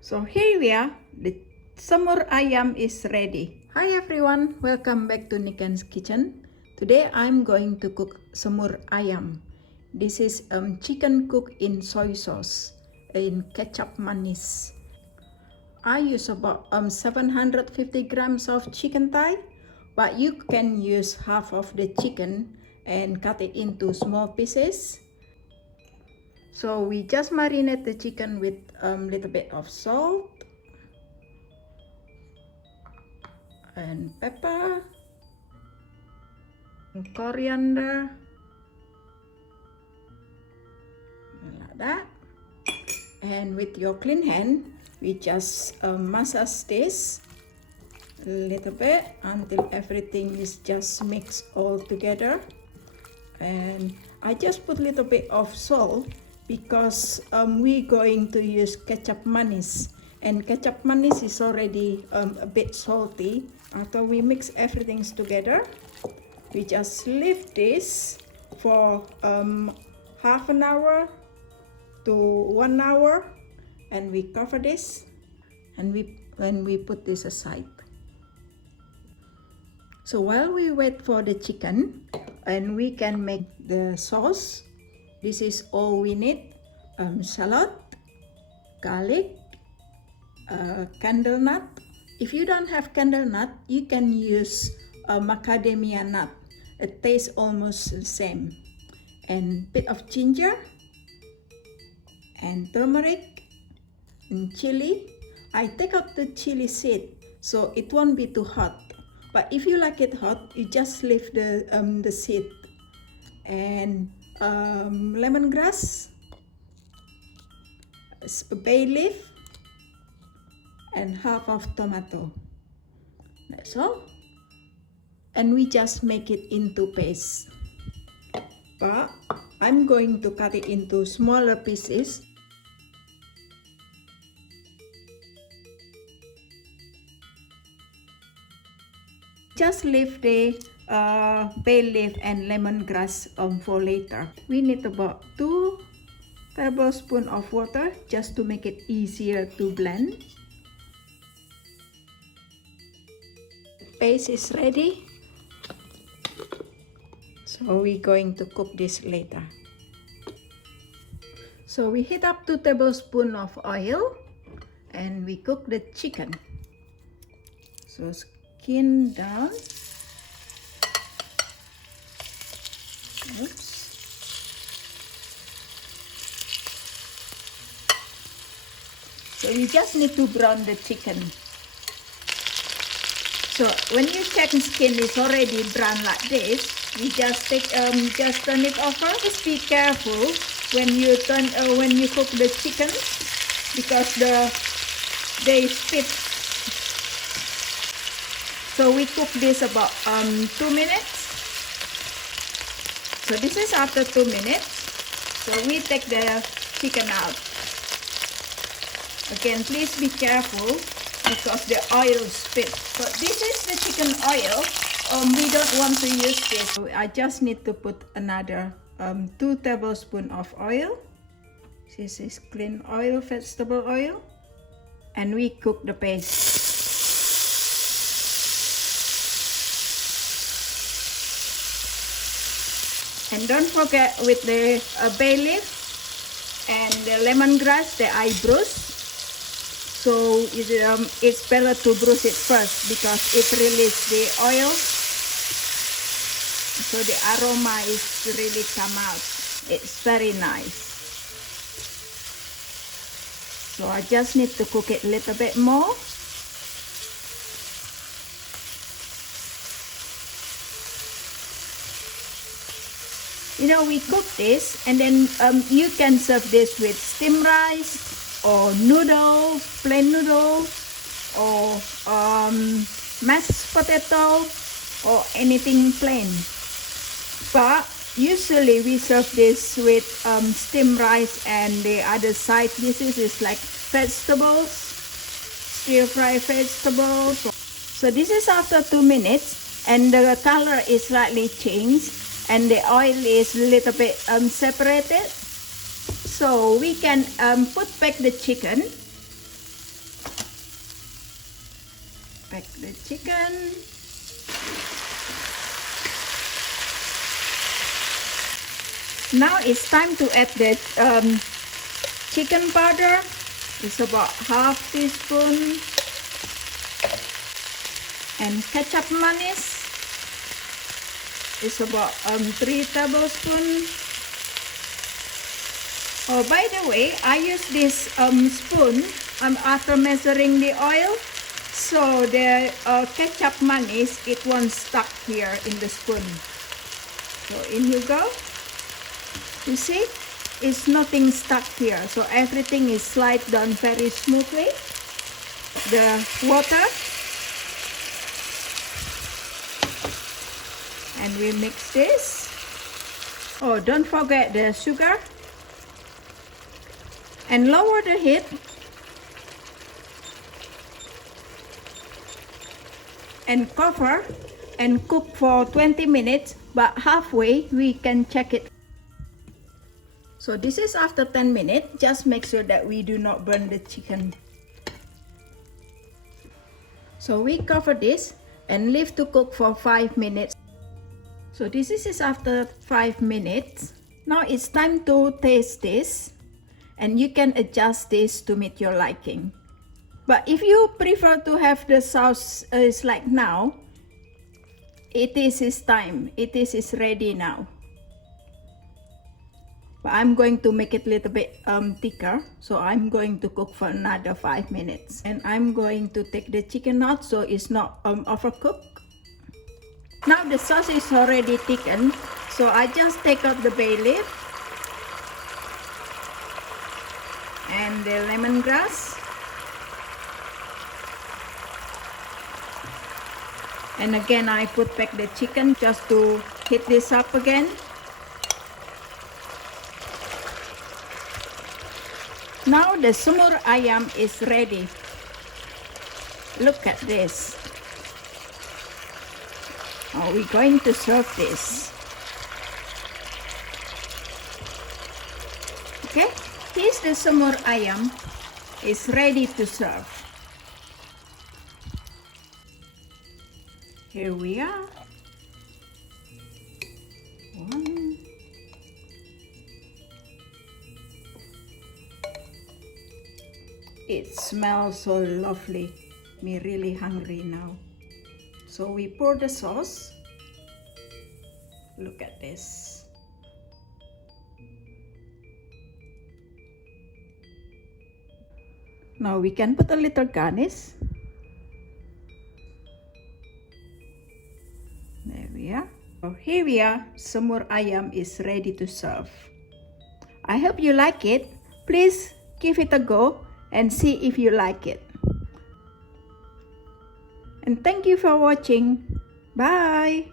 So here we are, the Semur Ayam is ready. Hi everyone, welcome back to Nikan's kitchen. Today I'm going to cook Semur Ayam. This is chicken cooked in soy sauce, in Kecap manis. I use about 750 grams of chicken thigh, but you can use half of the chicken and cut it into small pieces. So we just marinate the chicken with a little bit of salt and pepper and coriander, like that. And with your clean hand, we just massage this a little bit until everything is just mixed all together. And I just put a little bit of salt because we're going to use Kecap manis, and Kecap manis is already a bit salty. After we mix everything together, we just leave this for half an hour to 1 hour, and we cover this and we put this aside. So while we wait for the chicken and we can make the sauce, this is all we need: shallot, garlic, candle nut. If you don't have candle nut, you can use macadamia nut. It tastes almost the same. And bit of ginger and turmeric and chili. I take out the chili seed so it won't be too hot. But if you like it hot, you just leave the seed. And lemongrass, bay leaf, and half of tomato. That's all. And we just make it into paste. But I'm going to cut it into smaller pieces. Just leave the bay leaf and lemongrass for later. We need about 2 tablespoons of water just to make it easier to blend. Paste is ready. So we're going to cook this later. So we heat up 2 tablespoons of oil and we cook the chicken. So skin down. Oops. So we just need to brown the chicken. So when you check the skin is already brown like this, we just turn it over. Just be careful when you cook the chicken because they spit. So we cook this about 2 minutes. So this is after 2 minutes. So we take the chicken out. Again, please be careful because the oil spit. So this is the chicken oil. We don't want to use this. So I just need to put another 2 tablespoons of oil. This is clean oil, vegetable oil. And we cook the paste. And don't forget with the bay leaf and the lemongrass that I bruise. So it's better to bruise it first because it releases the oil. So the aroma is really come out. It's very nice. So I just need to cook it a little bit more. You know, we cook this and then you can serve this with steamed rice or noodles, plain noodles, or mashed potato, or anything plain. But usually we serve this with steamed rice, and the other side dishes is like vegetables, stir-fry vegetables. So this is after 2 minutes, and the color is slightly changed, and the oil is a little bit separated. So we can put back the chicken pack the chicken. Now it's time to add the chicken powder. It's about half teaspoon. And ketchup manis. It's about 3 tablespoons. Oh, by the way, I use this spoon after measuring the oil, so the ketchup manis, it won't stuck here in the spoon. So in you go. You see, it's nothing stuck here, so everything is slide down very smoothly. The water, and we mix this. Oh, don't forget the sugar. And lower the heat. And cover and cook for 20 minutes, but halfway we can check it. So this is after 10 minutes. Just make sure that we do not burn the chicken. So we cover this and leave to cook for 5 minutes. So this is after 5 minutes. Now it's time to taste this. And you can adjust this to meet your liking. But if you prefer to have the sauce like now, it is time. It is ready now. But I'm going to make it a little bit thicker. So I'm going to cook for another 5 minutes. And I'm going to take the chicken out so it's not overcooked. Now the sauce is already thickened. So I just take out the bay leaf. And the lemongrass, and again I put back the chicken just to heat this up again. Now the Semur Ayam is ready. Look at this. Oh, we're going to serve this. Okay. Here's the Semur Ayam. It's ready to serve. Here we are. One. It smells so lovely. Me really hungry now. So we pour the sauce. Look at this. Now we can put a little garnish. There we are. So here we are. Semur Ayam is ready to serve. I hope you like it. Please give it a go and see if you like it. And thank you for watching. Bye.